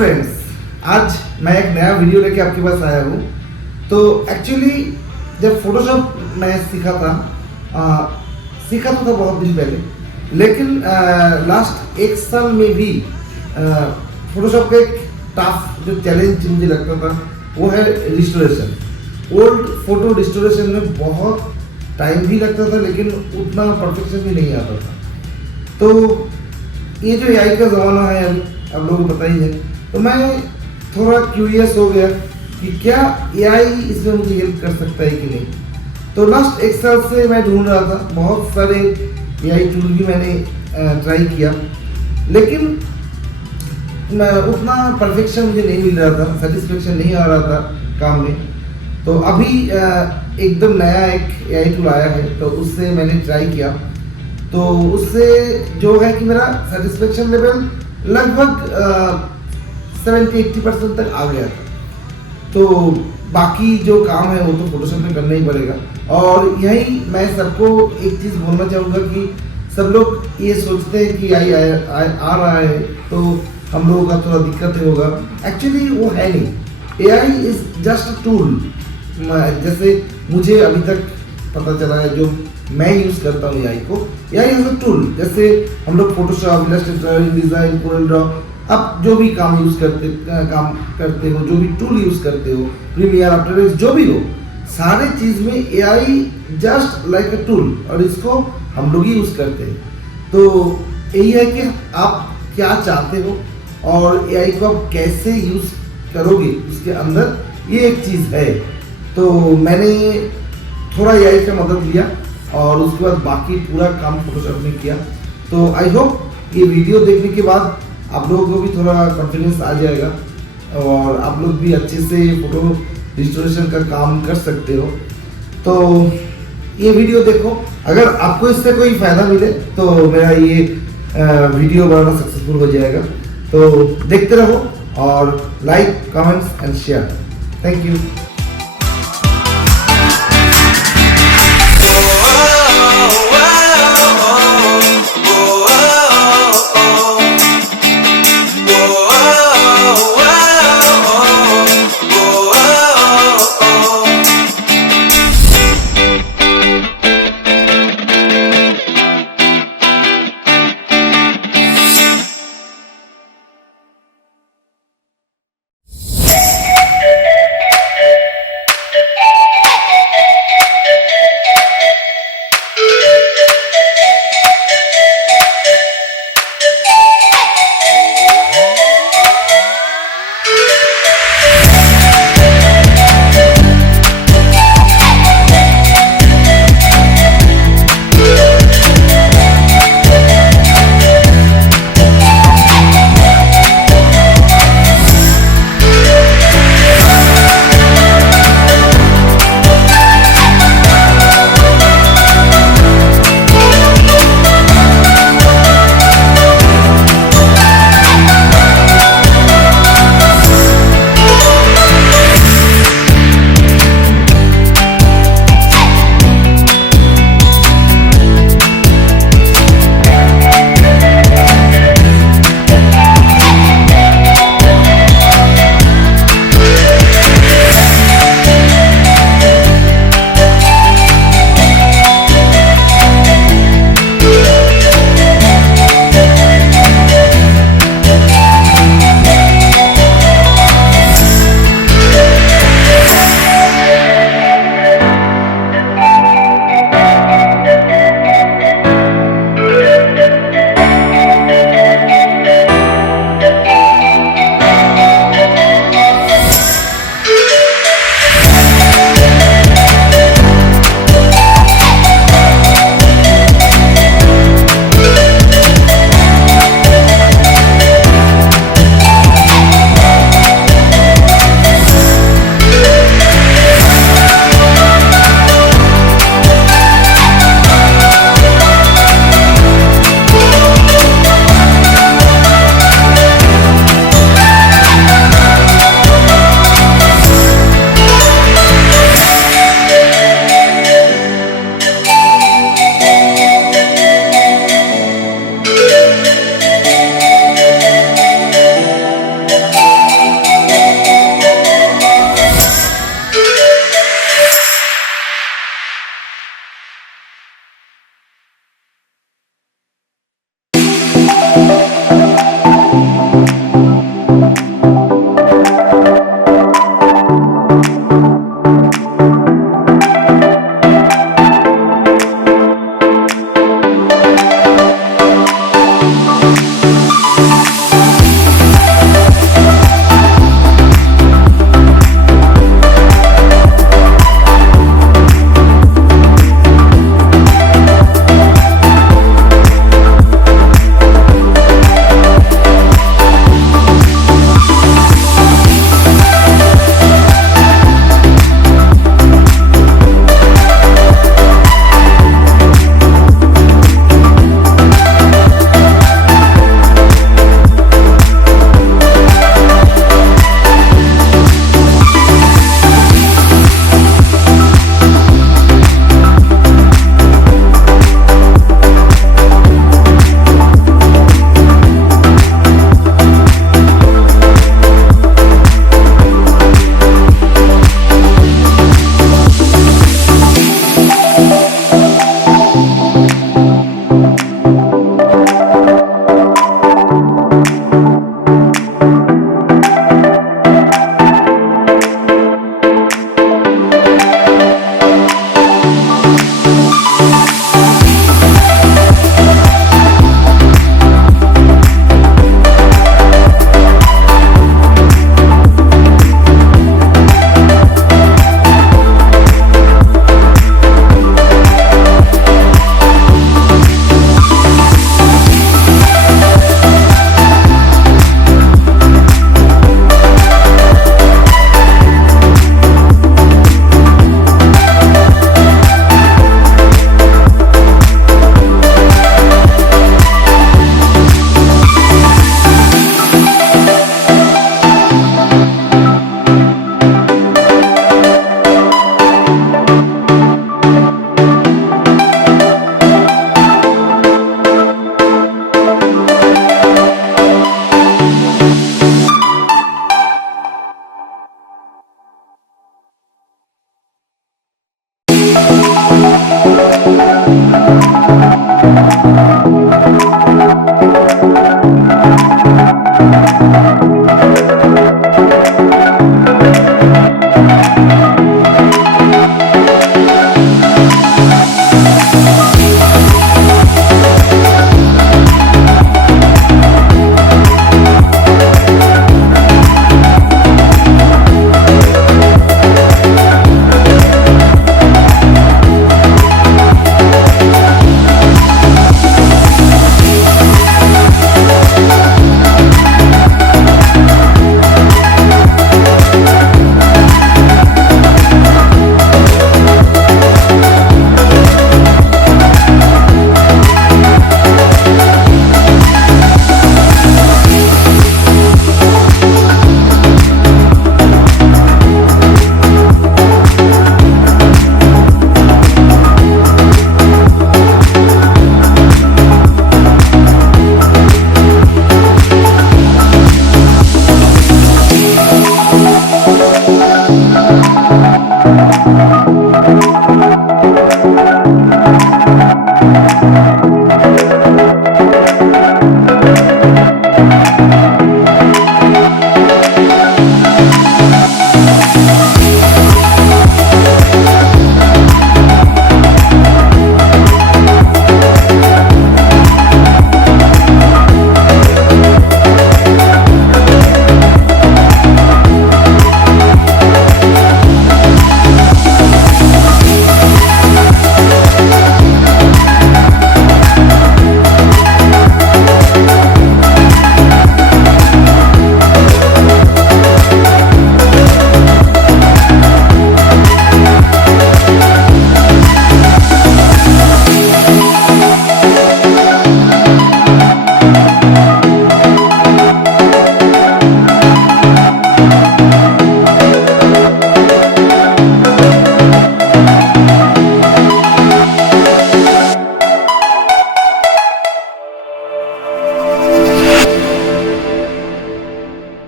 Friends, आज मैं एक नया वीडियो लेके आपके पास आया हूँ। तो एक्चुअली जब फोटोशॉप मैं सीखा तो था बहुत दिन पहले, लेकिन लास्ट एक साल में भी फोटोशॉप का एक टफ जो चैलेंज मुझे लगता था वो है रिस्टोरेशन। ओल्ड फोटो रिस्टोरेशन में बहुत टाइम भी लगता था, लेकिन उतना परफेक्शन भी नहीं आता था। तो ये जो एआई का ज़माना है अभी आप लोगों को पता ही है, तो मैं थोड़ा क्यूरियस हो गया कि क्या एआई इसमें मुझे हेल्प कर सकता है कि नहीं। तो लास्ट एक साल से मैं ढूंढ रहा था, बहुत सारे एआई टूल भी मैंने ट्राई किया, लेकिन उतना परफेक्शन मुझे नहीं मिल रहा था, सेटिस्फेक्शन नहीं आ रहा था काम में। तो अभी एकदम नया एक एआई टूल आया है, तो उससे मैंने ट्राई किया। तो उससे जो है कि मेरा सेटिस्फेक्शन लेवल लगभग 70-80% तक आ गया था। तो बाकी जो काम है वो तो फोटोशॉप में करना ही पड़ेगा। और यही मैं सबको एक चीज़ बोलना चाहूँगा कि सब लोग ये सोचते हैं कि एआई आ रहा है तो हम लोगों का थोड़ा दिक्कत होगा। एक्चुअली वो है नहीं। AI is just a tool. जैसे मुझे अभी तक पता चला है, जो मैं यूज़ करता हूँ एआई को, एआई एज अ टूल। जैसे हम लोग Photoshop, Illustrator, design, Corel Draw, आप जो भी काम करते हो, जो भी टूल यूज़ करते हो, प्रीमियर, आफ्टर इफेक्ट्स, जो भी हो, सारे चीज़ में AI just like a tool, और इसको हम लोग ही यूज़ करते हैं। तो यही है कि आप क्या चाहते हो और एआई को आप कैसे यूज़ करोगे, उसके अंदर ये एक चीज़ है। तो मैंने थोड़ा एआई का मदद लिया और उसके बाद बाकी पूरा काम फोटोशॉप में किया। तो आई होप ये वीडियो देखने के बाद आप लोगों को भी थोड़ा कॉन्फिडेंस आ जाएगा और आप लोग भी अच्छे से फोटो रिस्टोरेशन का काम कर सकते हो। तो ये वीडियो देखो, अगर आपको इससे कोई फ़ायदा मिले तो मेरा ये वीडियो बनाना सक्सेसफुल हो जाएगा। तो देखते रहो और like, comments and share. Thank you.